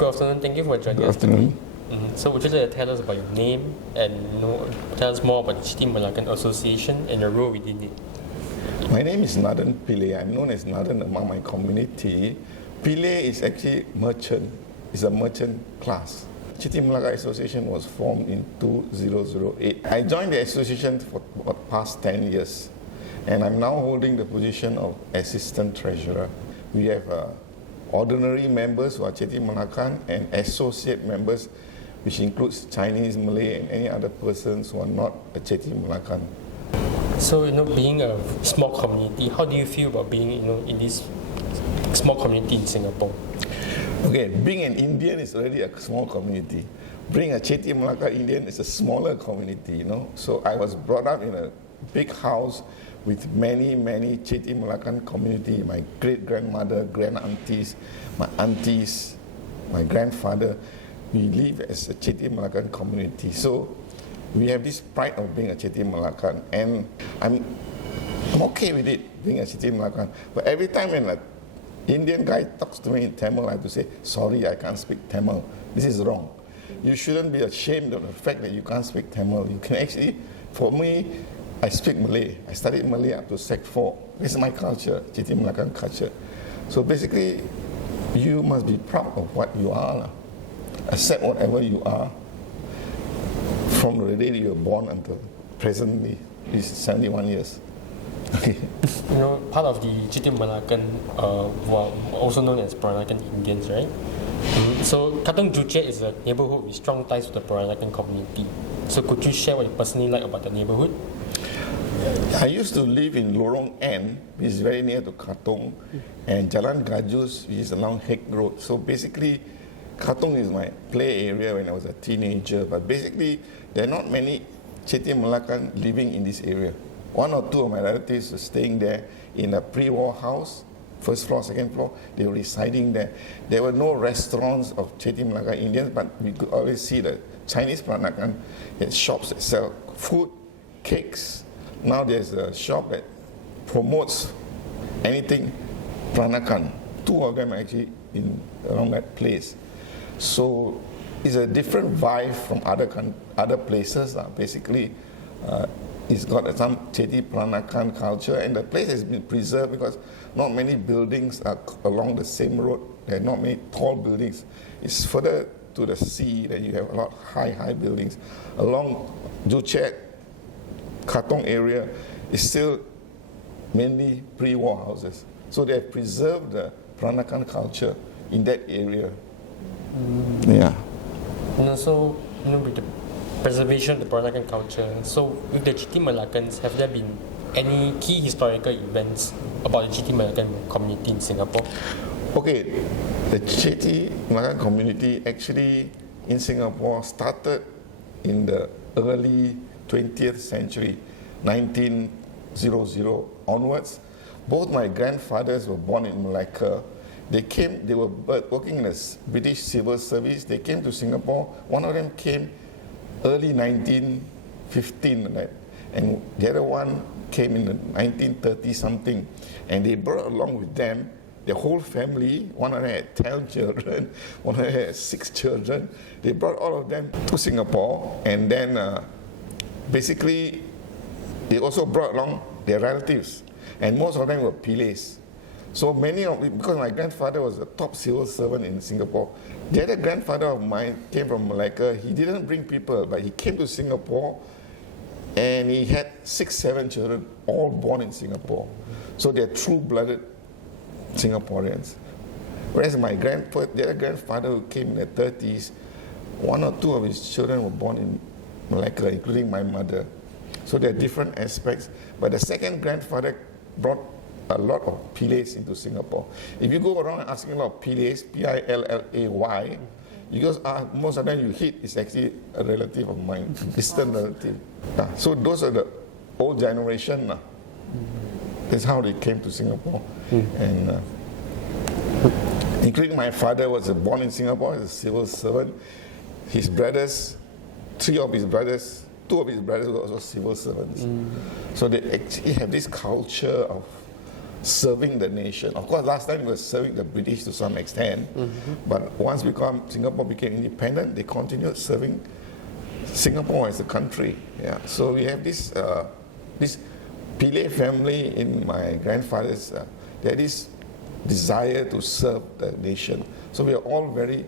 good afternoon. Thank you for joining us today. So would you like to tell us about your name and tell us more about the Chitty Melakan Association and your role within it? My name is Nadan Pillay. I'm known as Nadan among my community. Pillay is actually merchant. It's a merchant class. Chitty Melaka Association was formed in 2008. I joined the association for the past 10 years, and I'm now holding the position of assistant treasurer. We have ordinary members who are Chitty Melakan and associate members, which includes Chinese, Malay, and any other persons who are not a Chitty Melakan. So, being a small community, how do you feel about being, in this small community in Singapore? Okay, being an Indian is already a small community. Being a Chitty Melaka Indian is a smaller community, So I was brought up in a big house with many Chitty Melakan community. My great-grandmother, grand-aunties, my aunties, my grandfather. We live as a Chitty Melakan community. So we have this pride of being a Chitty Melakan, and I'm okay with it, being a Chitty Melakan. But every time when an Indian guy talks to me in Tamil, I have to say, sorry, I can't speak Tamil. This is wrong. You shouldn't be ashamed of the fact that you can't speak Tamil. You can actually, for me, I speak Malay. I studied Malay up to Sec 4. This is my culture, Chitty Melakan culture. So basically, you must be proud of what you are. Accept whatever you are from the day you were born until presently, is 71 years. Okay. Part of the Chitty Melakan, who are also known as Peranakan Indians, right? So Katong-Joo Chiat is a neighborhood with strong ties to the Peranakan community. So could you share what you personally like about the neighborhood? I used to live in Lorong N, which is very near to Katong, and Jalan Gajus, which is along Hague Road. So basically, Katong is my play area when I was a teenager, but basically, there are not many Chitty Melakan living in this area. One or two of my relatives were staying there in a pre-war house, first floor, second floor. They were residing there. There were no restaurants of Chitty Melaka Indians, but we could always see the Chinese Peranakan shops that sell food, cakes. Now there's a shop that promotes anything Peranakan. Two of them actually around that place. So it's a different vibe from other places. Basically, it's got some Chetti Peranakan culture, and the place has been preserved because not many buildings are along the same road. There are not many tall buildings. It's further to the sea that you have a lot of high buildings. Along Joo Chiat, Katong area is still mainly pre-war houses. So they have preserved the Peranakan culture in that area. Yeah. So, with the preservation of the Peranakan culture, so with the Chitty Melakans, have there been any key historical events about the Chitty Melakan community in Singapore? Okay, the Chitty Melakan community actually in Singapore started in the early 20th century, 1900 onwards. Both my grandfathers were born in Malacca. They were working in the British Civil Service. They came to Singapore. One of them came early 1915, and the other one came in the 1930 something. And they brought along with them the whole family. One of them had 10 children, one of them had 6 children. They brought all of them to Singapore, and then basically they also brought along their relatives, and most of them were Pillays. So many of it, because my grandfather was a top civil servant in Singapore. The other grandfather of mine came from Malacca. He didn't bring people, but he came to Singapore, and he had 6, 7 children, all born in Singapore. So they're true-blooded Singaporeans. Whereas the other grandfather who came in the 30s, 1 or 2 of his children were born in Malacca, including my mother. So there are different aspects. But the second grandfather brought a lot of Pillays into Singapore. If you go around asking a lot of Pillays, Pillay, because most of them you hit is actually a relative of mine, distant relative. So those are the old generation. That's how they came to Singapore. And including my father was born in Singapore as a civil servant. His brothers, 2 of his brothers were also civil servants. So they actually have this culture of serving the nation. Of course, last time we were serving the British to some extent, but once Singapore became independent, they continued serving Singapore as a country. Yeah. So we have this Pillay family in my grandfather's, they had this desire to serve the nation. So we are all very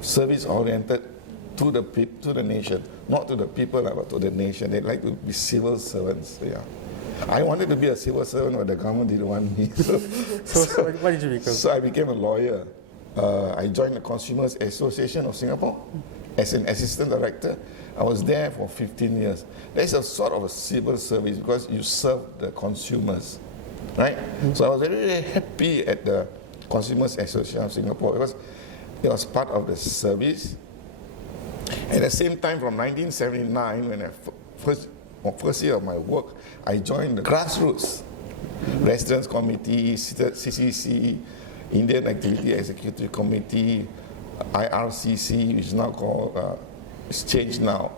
service-oriented to the nation, not to the people, but to the nation. They like to be civil servants. Yeah. I wanted to be a civil servant, but the government didn't want me. So what did you become? So I became a lawyer. I joined the Consumers Association of Singapore as an assistant director. I was there for 15 years. There's a sort of a civil service because you serve the consumers, right? So I was very, very happy at the Consumers Association of Singapore because it was part of the service. At the same time, from 1979, when first year of my work, I joined the grassroots, Residents Committee, CCC, Indian Activity Executive Committee, IRCC, which is now called, it's changed now,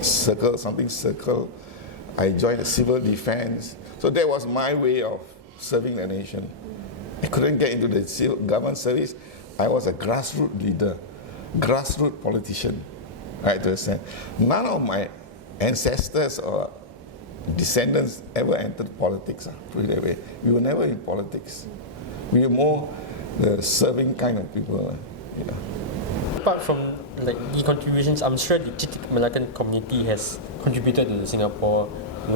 Circle. I joined the civil defense. So that was my way of serving the nation. I couldn't get into the civil government service. I was a grassroots leader, grassroots politician, right, to understand. None of my ancestors or descendants ever entered politics, put it that way. We were never in politics. We were more the serving kind of people. Yeah. Apart from like the contributions, I'm sure the Chitty Melakan community has contributed to the Singapore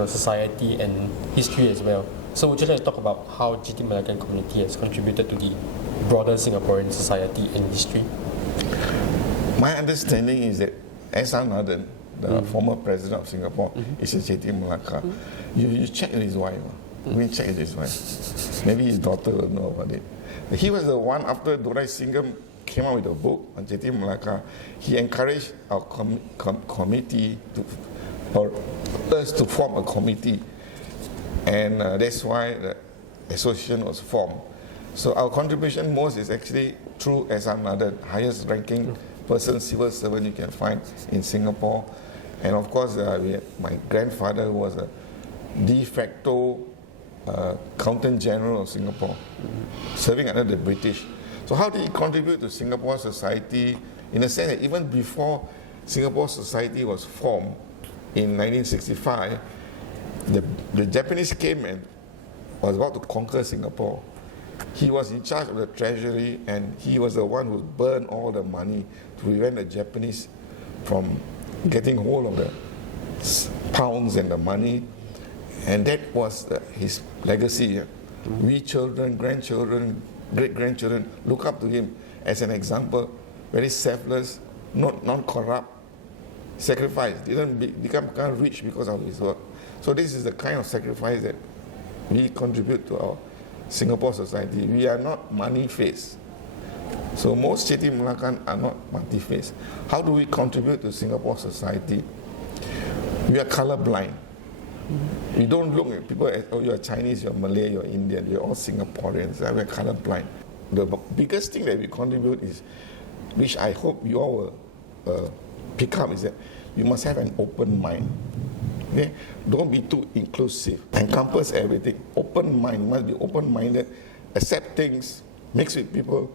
society and history as well. So would you like to talk about how Chitty Melakan community has contributed to the broader Singaporean society and history? My understanding is that S.R. the former president of Singapore, is a Chitty Melaka. You check with his wife. We check with his wife. Maybe his daughter will know about it. He was the one, after Dorai Singham came out with a book on Chitty Melaka, he encouraged our committee or us to form a committee. And that's why the association was formed. So our contribution most is actually through S.R. the highest ranking person, civil servant you can find in Singapore. And of course, my grandfather was a de facto Accountant General of Singapore, serving under the British. So how did he contribute to Singapore society? In a sense that even before Singapore society was formed in 1965, the Japanese came and was about to conquer Singapore. He was in charge of the treasury, and he was the one who burned all the money to prevent the Japanese from getting hold of the pounds and the money. And that was his legacy. We children, grandchildren, great-grandchildren look up to him as an example, very selfless, non-corrupt, sacrifice, didn't become kind of rich because of his work. So this is the kind of sacrifice that we contribute to our Singapore society. We are not money-faced. So most Chitty Melakan are not money-faced. How do we contribute to Singapore society? We are colorblind. We don't look at people as, oh, you're Chinese, you're Malay, you're Indian, we're all Singaporeans. We're colorblind. The biggest thing that we contribute is, which I hope you all will pick up, is that you must have an open mind. Okay? Don't be too inclusive. Encompass everything. Open mind. You must be open-minded. Accept things. Mix with people.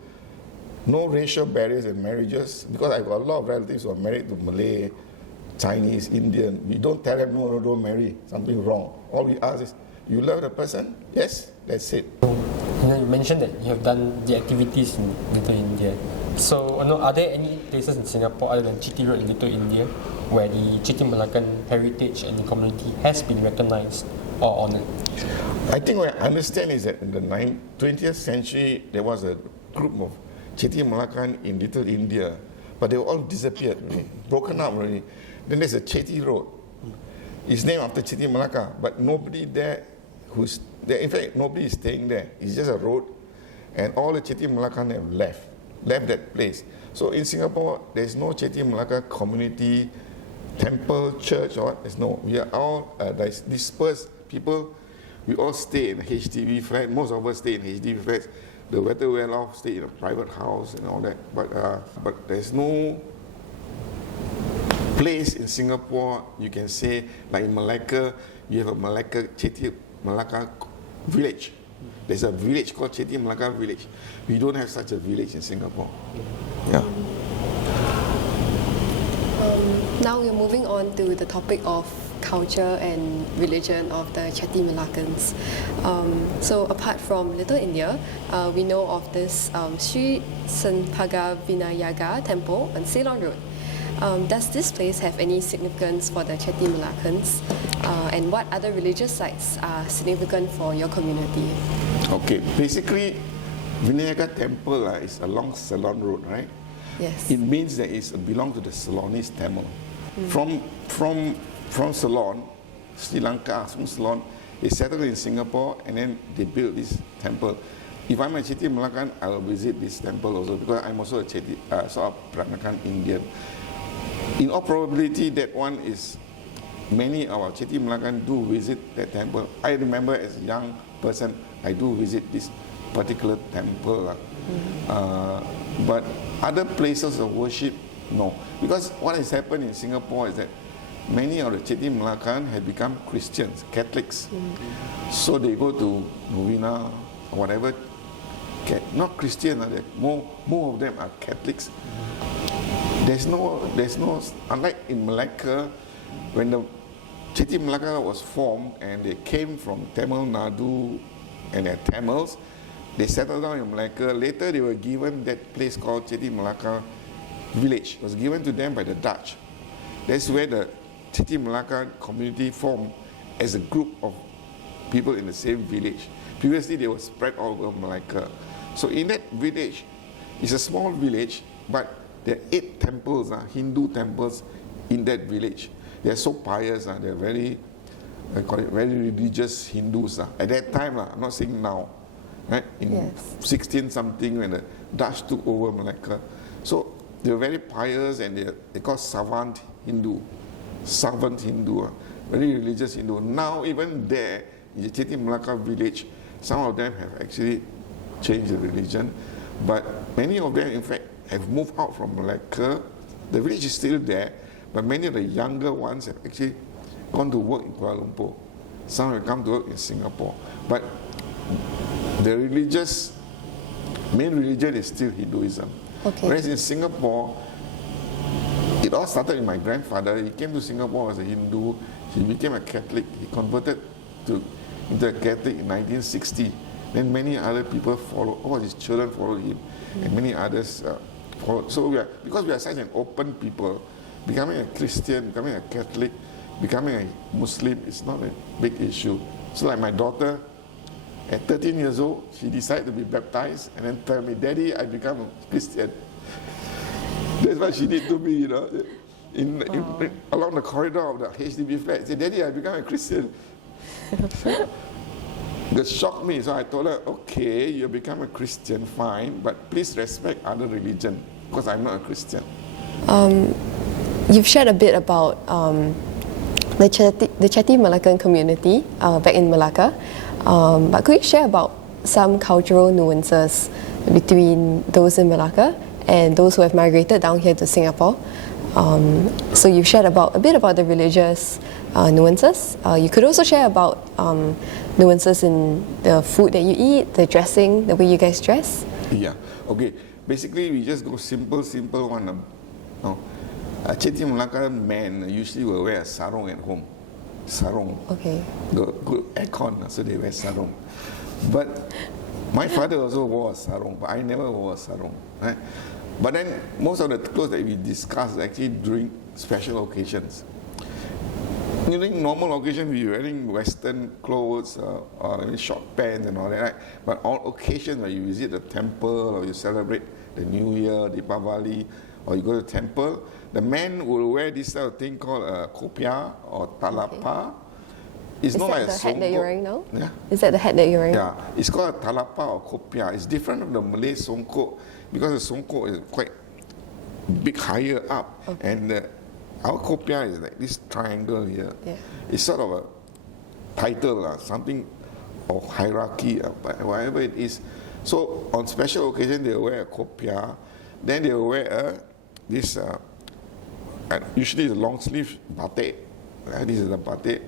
No racial barriers in marriages. Because I've got a lot of relatives who are married to Malay, Chinese, Indian. We don't tell them, no, don't marry. Something wrong. All we ask is, you love the person? Yes, that's it. You mentioned that you have done the activities in Little India. So, are there any places in Singapore other than Chitty Road in Little India where the Chitty Melakan heritage and the community has been recognized or honored? I think what I understand is that in the 20th century, there was a group of Chitty Melakan in Little India, but they all disappeared, really, broken up already. Then there's a Chetti Road. It's named after Chitty Melaka, but nobody there who's there. In fact, nobody is staying there. It's just a road, and all the Chitty Melakan have left that place. So in Singapore, there's no Chitty Melaka community, temple, church, or what. There's no. We are all dispersed people. We all stay in a HDB flat. Most of us stay in HDB flats. The better well-off stay in a private house and all that. But there's no place in Singapore you can say, like in Malacca, you have a Malacca Chitty Melaka village. There's a village called Chitty Melaka village. We don't have such a village in Singapore. Yeah. Now we're moving on to the topic of culture and religion of the Chitty Melakans. So apart from Little India, we know of this Sri Senpaga Vinayaga temple on Ceylon Road. Does this place have any significance for the Chitty Melakans? And what other religious sites are significant for your community? Okay, basically, Vinayaga temple is along Ceylon Road, right? Yes. It means that it belongs to the Ceylonese Tamil. From Ceylon, Sri Lanka, from Ceylon, they settled in Singapore and then they built this temple. If I'm a Chitty Melakan, I will visit this temple also because I'm also a Chetti, sort of Peranakan Indian. In all probability, that one is many of our Chitty Melakan do visit that temple. I remember as a young person, I do visit this particular temple. But other places of worship, no. Because what has happened in Singapore is that many of the Chitty Melakan have become Christians, Catholics. So they go to novena or whatever. Not Christian, more of them are Catholics. There's no, unlike in Malacca, when the Chitty Melaka was formed and they came from Tamil Nadu and they're Tamils, they settled down in Malacca. Later they were given that place called Chitty Melaka village. It was given to them by the Dutch. That's where the Chitty Melaka community formed as a group of people in the same village. Previously they were spread all over Malacca. So in that village, it's a small village, but there are 8 temples, Hindu temples in that village. They're so pious, they're very, I call it very religious Hindus. At that time, I'm not saying now, right? In 16 something when the Dutch took over Malacca. So they were very pious and they call servant Hindu, very religious Hindu. Now even there, in the Chitty Melaka village, some of them have actually changed the religion, but many of them in fact have moved out from Malacca. The village is still there, but many of the younger ones have actually gone to work in Kuala Lumpur. Some have come to work in Singapore. But the main religion is still Hinduism. Okay. Whereas in Singapore, it all started with my grandfather. He came to Singapore as a Hindu. He became a Catholic. He converted into a Catholic in 1960. Then many other people followed, all his children followed him, and many others followed. So because we are such an open people, becoming a Christian, becoming a Catholic, becoming a Muslim is not a big issue. So like my daughter, at 13 years old, she decided to be baptized and then tell me, Daddy, I become a Christian. That's what she did to me, you know. Along the corridor of the HDB flat, she said, Daddy, I become a Christian. That shocked me, so I told her, okay, you become a Christian, fine, but please respect other religion, because I'm not a Christian. You've shared a bit about the Chitty Melakan community back in Malacca, but could you share about some cultural nuances between those in Malacca and those who have migrated down here to Singapore? So you've shared a bit about the religious nuances. You could also share about nuances in the food that you eat, the dressing, the way you guys dress. Yeah, okay. Basically, we just go simple one. A Chitty Melaka man usually will wear a sarong at home. Sarong. Okay. Good aircon, so they wear sarong. But my father also wore a sarong, but I never wore a sarong. Right? But then most of the clothes that we discuss actually during special occasions. During normal occasions, we are wearing Western clothes, or short pants and all that, right? But on occasions where you visit the temple or you celebrate the New Year, Deepavali, or you go to the temple, the man will wear this sort of thing called a kopia or talapa. Okay. It's not like a Is that the hat that you're wearing now? Yeah. Is that the hat that you're wearing? Yeah, it's called a talapa or kopia. It's different from the Malay songkok because the songkok is quite big higher up, okay. And our kopia is like this triangle here. Yeah. It's sort of a title, something of hierarchy, whatever it is. So on special occasion, they will wear a kopia. Then they will wear this, usually the long sleeve batik. This is the batik.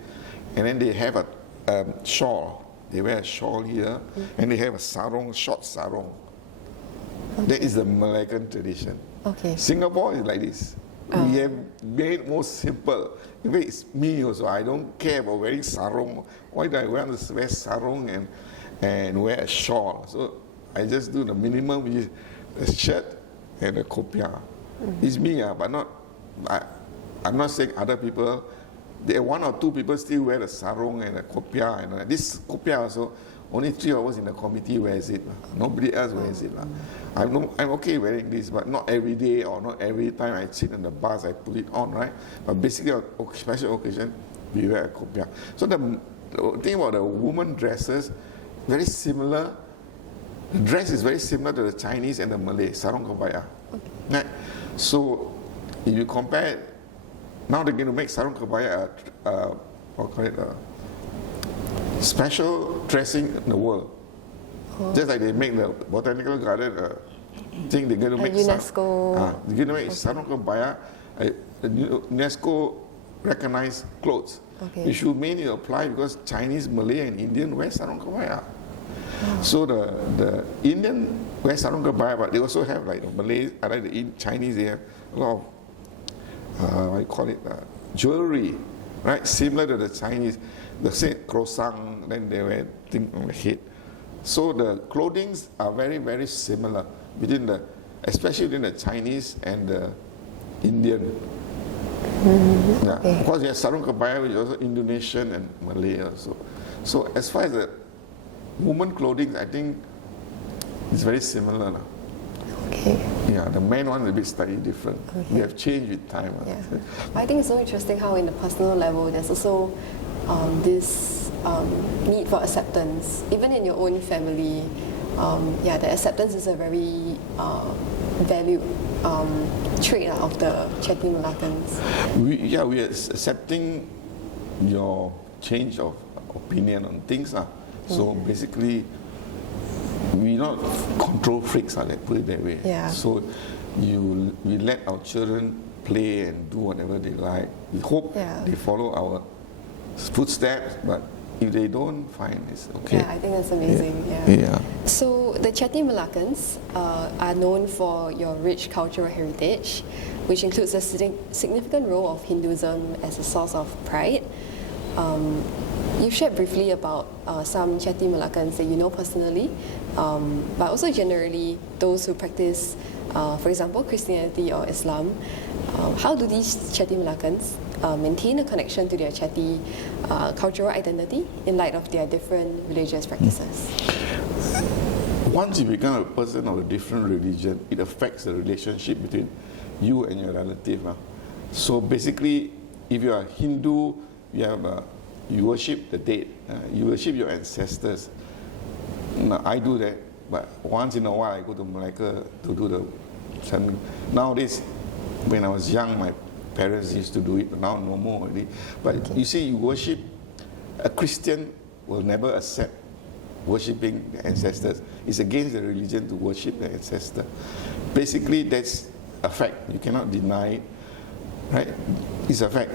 And then they have a shawl. they wear a shawl here, and they have a sarong, short sarong. That is the Malakan tradition. Okay. Singapore is like this. We have made it more simple. In fact, it's me also. I don't care about wearing sarong. Why do I wear sarong and wear a shawl? So I just do the minimum, which is a shirt and a kopiah. It's me, but not. I'm not saying other people. There are one or two people still wear the sarong and the kopiah. And this kopiah also, only 3 of us in the committee wears it. Nobody else wears it. I'm okay wearing this, but not every day or not every time I sit in the bus I put it on, right? But basically on special occasion, we wear a kopiah. So the thing about the woman dresses, very similar. The dress is very similar to the Chinese and the Malay, sarong kebaya. Okay. Right? So if you compare, now they're going to make sarong kebaya special dressing in the world. Just like they make the botanical garden thing, they're going to make UNESCO. They're going to make sarong kebaya, UNESCO recognized clothes. Okay. Which should mainly apply because Chinese, Malay, and Indian wear sarong kebaya. So the Indian wear sarong kebaya, but they also have like the Malay, like the Chinese, they have a lot of what you call it, jewelry, right? Similar to the Chinese, the same croissant, then they wear thing on the head. So the clothings are very, very similar between especially between the Chinese and the Indian. Yeah. Okay. Of course, you have sarong kebaya, which is also Indonesian and Malay also. So as far as the woman clothing, I think it's very similar. Okay. Yeah, the man one is a bit slightly different. Okay. We have changed with time. Yeah. I think it's so interesting how in the personal level there's also this need for acceptance. Even in your own family, the acceptance is a very valued trait of the Chitty Melakans. We are accepting your change of opinion on things. So basically, we're not control freaks, let's put it that way. Yeah. So we let our children play and do whatever they like. We hope they follow our footsteps, but if they don't, fine, it's okay. Yeah, I think that's amazing. Yeah. So the Chitty Melakans are known for your rich cultural heritage, which includes a significant role of Hinduism as a source of pride. You shared briefly about some Chitty Melakans that you know personally, but also generally those who practice, for example, Christianity or Islam. How do these Chitty Melakans maintain a connection to their Chetti cultural identity in light of their different religious practices? Once you become a person of a different religion, it affects the relationship between you and your relative. So basically, if you are Hindu, you worship the dead, you worship your ancestors. Now, I do that, but once in a while I go to Malacca to do the. Nowadays, when I was young, my parents used to do it, but now no more already. But you see, you worship, a Christian will never accept worshipping the ancestors. It's against the religion to worship the ancestor. Basically, that's a fact. You cannot deny it, right? It's a fact.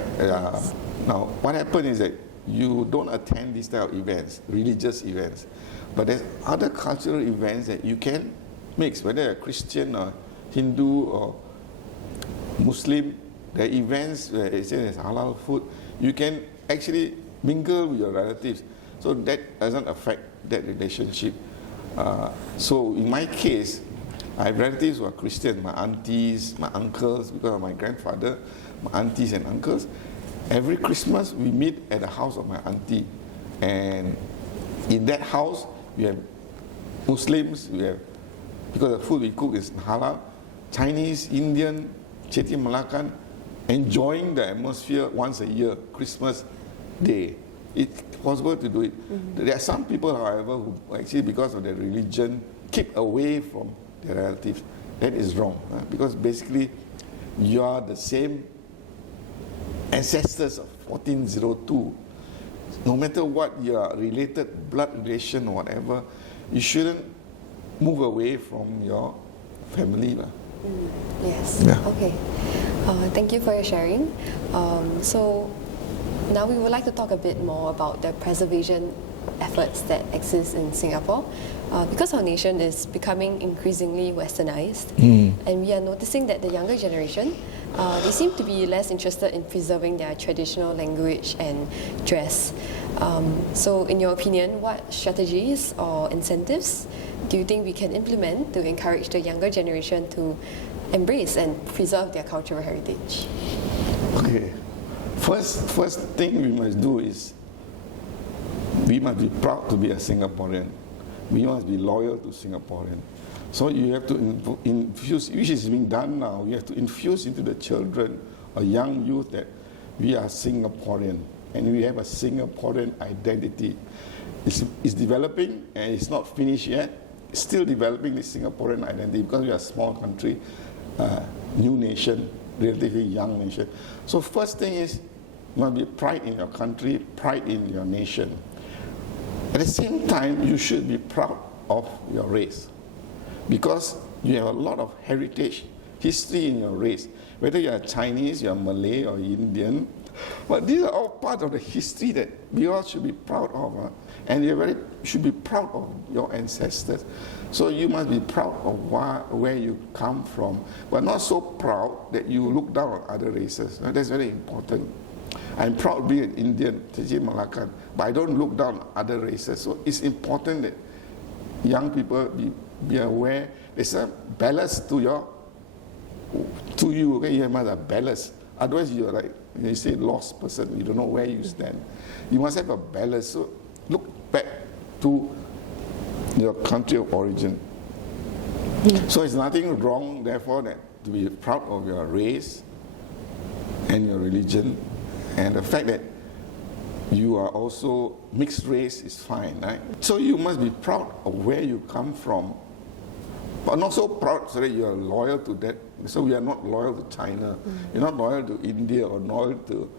Now, what happens is that you don't attend these type of events, religious events, but there's other cultural events that you can mix, whether you're Christian or Hindu or Muslim. There are events where it says halal food. You can actually mingle with your relatives. So that doesn't affect that relationship. So in my case, I have relatives who are Christian, my aunties, my uncles, because of my grandfather, my aunties and uncles. Every Christmas we meet at the house of my auntie. And in that house, we have Muslims, because the food we cook is halal, Chinese, Indian, Chitty Melakan, enjoying the atmosphere once a year, Christmas Day. It's possible to do it. There are some people, however, who actually, because of their religion, keep away from their relatives. That is wrong, because basically you are the same ancestors of 1402. No matter what your related blood relation or whatever, you shouldn't move away from your family. Yes. Yeah. Okay. Thank you for your sharing. So now we would like to talk a bit more about the preservation efforts that exist in Singapore. Because our nation is becoming increasingly westernized, and we are noticing that the younger generation, they seem to be less interested in preserving their traditional language and dress. So in your opinion, what strategies or incentives do you think we can implement to encourage the younger generation to embrace and preserve their cultural heritage? Okay, first thing we must do is we must be proud to be a Singaporean. We must be loyal to Singaporean. So you have to infuse, which is being done now, you have to infuse into the children or young youth that we are Singaporean and we have a Singaporean identity. It's developing and it's not finished yet. It's still developing the Singaporean identity because we are a small country, new nation, relatively young nation. So first thing is, you must be pride in your country, pride in your nation. At the same time, you should be proud of your race because you have a lot of heritage, history in your race. Whether you are Chinese, you are Malay or Indian, but these are all part of the history that we all should be proud of. And you should be proud of your ancestors. So you must be proud of where you come from, but not so proud that you look down on other races. That's very important. I'm proud to be an Indian, Chitty Melakan, but I don't look down on other races. So it's important that young people be aware there's a balance to you. Okay, you must have balance. Otherwise, you're like, you say, lost person. You don't know where you stand. You must have a balance. So look back to your country of origin. So it's nothing wrong, therefore, that to be proud of your race and your religion. And the fact that you are also mixed race is fine, right? So you must be proud of where you come from, but not so proud so that you are loyal to that. So we are not loyal to China. We're not loyal to India or loyal to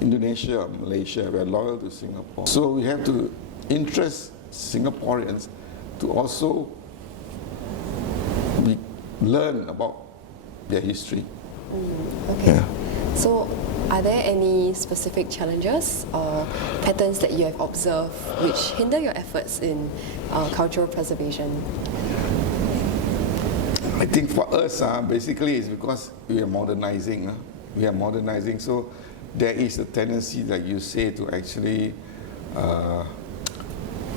Indonesia or Malaysia. We are loyal to Singapore. So we have to interest Singaporeans to also learn about their history. Okay. Yeah. So are there any specific challenges or patterns that you have observed which hinder your efforts in cultural preservation? I think for us, basically it's because we are modernizing. We are modernizing, so there is a tendency, like you say, to actually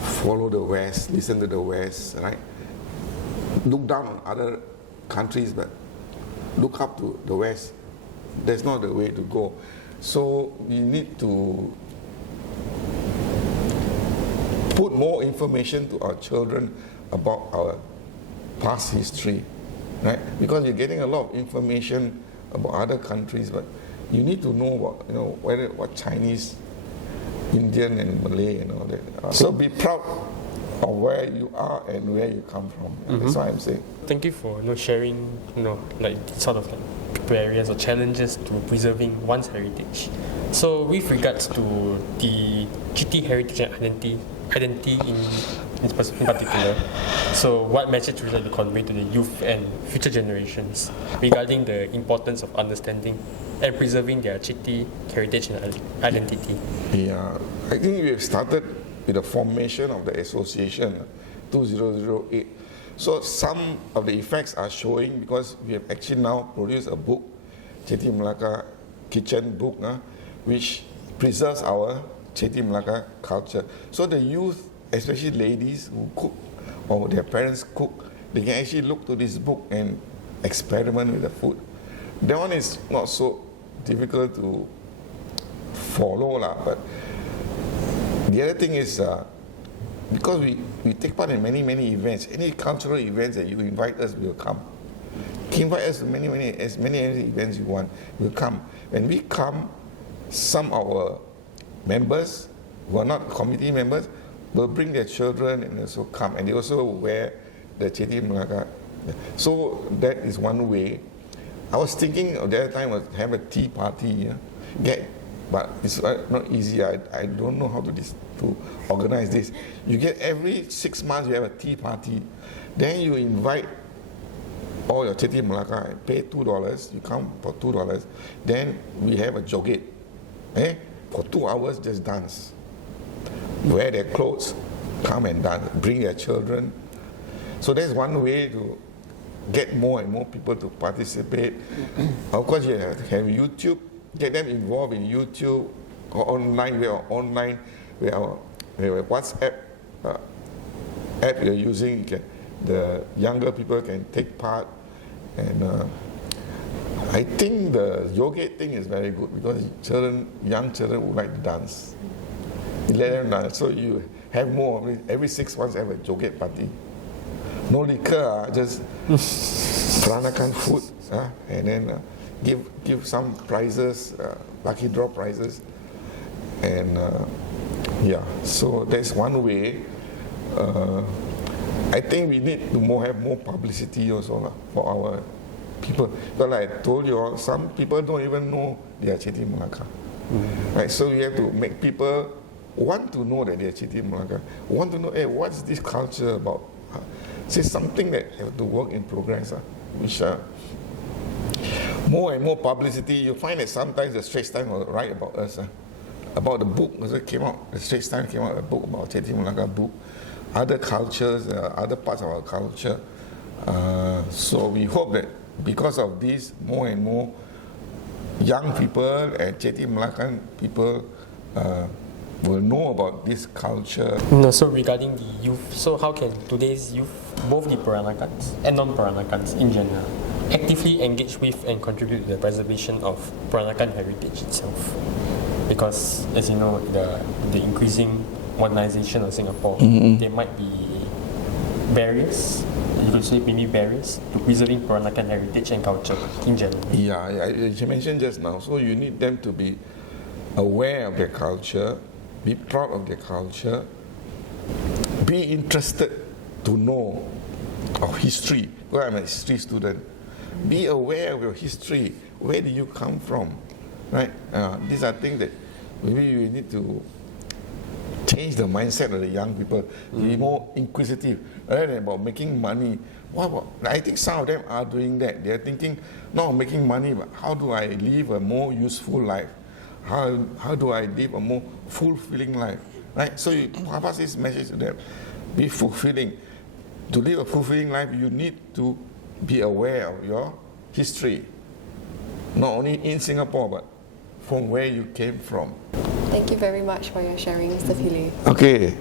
follow the West, listen to the West, right? Look down on other countries, but look up to the West. That's not the way to go. So you need to put more information to our children about our past history, right? Because you're getting a lot of information about other countries, but you need to know about, what Chinese, Indian, and Malay and all that. So be proud of where you are and where you come from. That's what I'm saying. Thank you for sharing, like sort of like barriers or challenges to preserving one's heritage. So with regards to the Chitty heritage and identity in particular, so what message would you like to convey to the youth and future generations regarding the importance of understanding and preserving their Chitty heritage and identity? Yeah, I think we have started with the formation of the association 2008. So some of the effects are showing because we have actually now produced a book, Chitty Melaka kitchen book, which preserves our Chitty Melaka culture. So the youth, especially ladies who cook or their parents cook, they can actually look to this book and experiment with the food. That one is not so difficult to follow, but the other thing is because we take part in many events, any cultural events that you invite us, we will come. You invite us to many events you want, we'll come. When we come, some of our members who are not committee members will bring their children and also come, and they also wear the Chitty Melaka. So that is one way. I was thinking of the other time was have a tea party, but it's not easy. I don't know how to organize this. You get every 6 months you have a tea party, then you invite all your Chitty Melaka, pay $2, you come for $2, then we have a joget. For 2 hours just dance. wear their clothes, come and dance, bring their children. So that's one way to get more and more people to participate. Of course, you have YouTube, get them involved in YouTube or online. We have WhatsApp app you're using. The younger people can take part, and I think the yoga thing is very good because young children would like to dance. You let them dance, so you have more. Every 6 months, have a yoga party. No liquor, just Peranakan food, and then give some prizes, lucky draw prizes, and yeah. So that's one way. I think we need to have more publicity also for our people. But like I told you all, some people don't even know they are Chitty Melaka. Right? So we have to make people want to know that they are Chitty Melaka. Want to know, hey, what's this culture about? It's something that have to work in progress, which more and more publicity. You find that sometimes the Straits Times will write about us, about the book. It came out, the Straits Times came out a book about Chitty Melaka book, other cultures, other parts of our culture. So we hope that because of this, more and more young people and Chitty Melakan people will know about this culture. No, so regarding the youth, so how can today's youth, both the Peranakans and non-Peranakans in general, actively engage with and contribute to the preservation of Peranakan heritage itself? Because, as you know, the increasing modernization of Singapore, there might be barriers, you could say maybe barriers, to preserving Peranakan heritage and culture in general. Yeah, as you mentioned just now, so you need them to be aware of their culture, be proud of their culture, be interested to know of history. Well, I'm a history student. Be aware of your history. Where do you come from? Right? These are things that maybe we need to change the mindset of the young people. Be more inquisitive rather than about making money. I think some of them are doing that. They are thinking not making money, but how do I live a more useful life? How do I live a more fulfilling life? Right? So you pass this message to them. Be fulfilling. To live a fulfilling life, you need to be aware of your history. Not only in Singapore, but from where you came from. Thank you very much for your sharing, Mr. Pillay. Okay.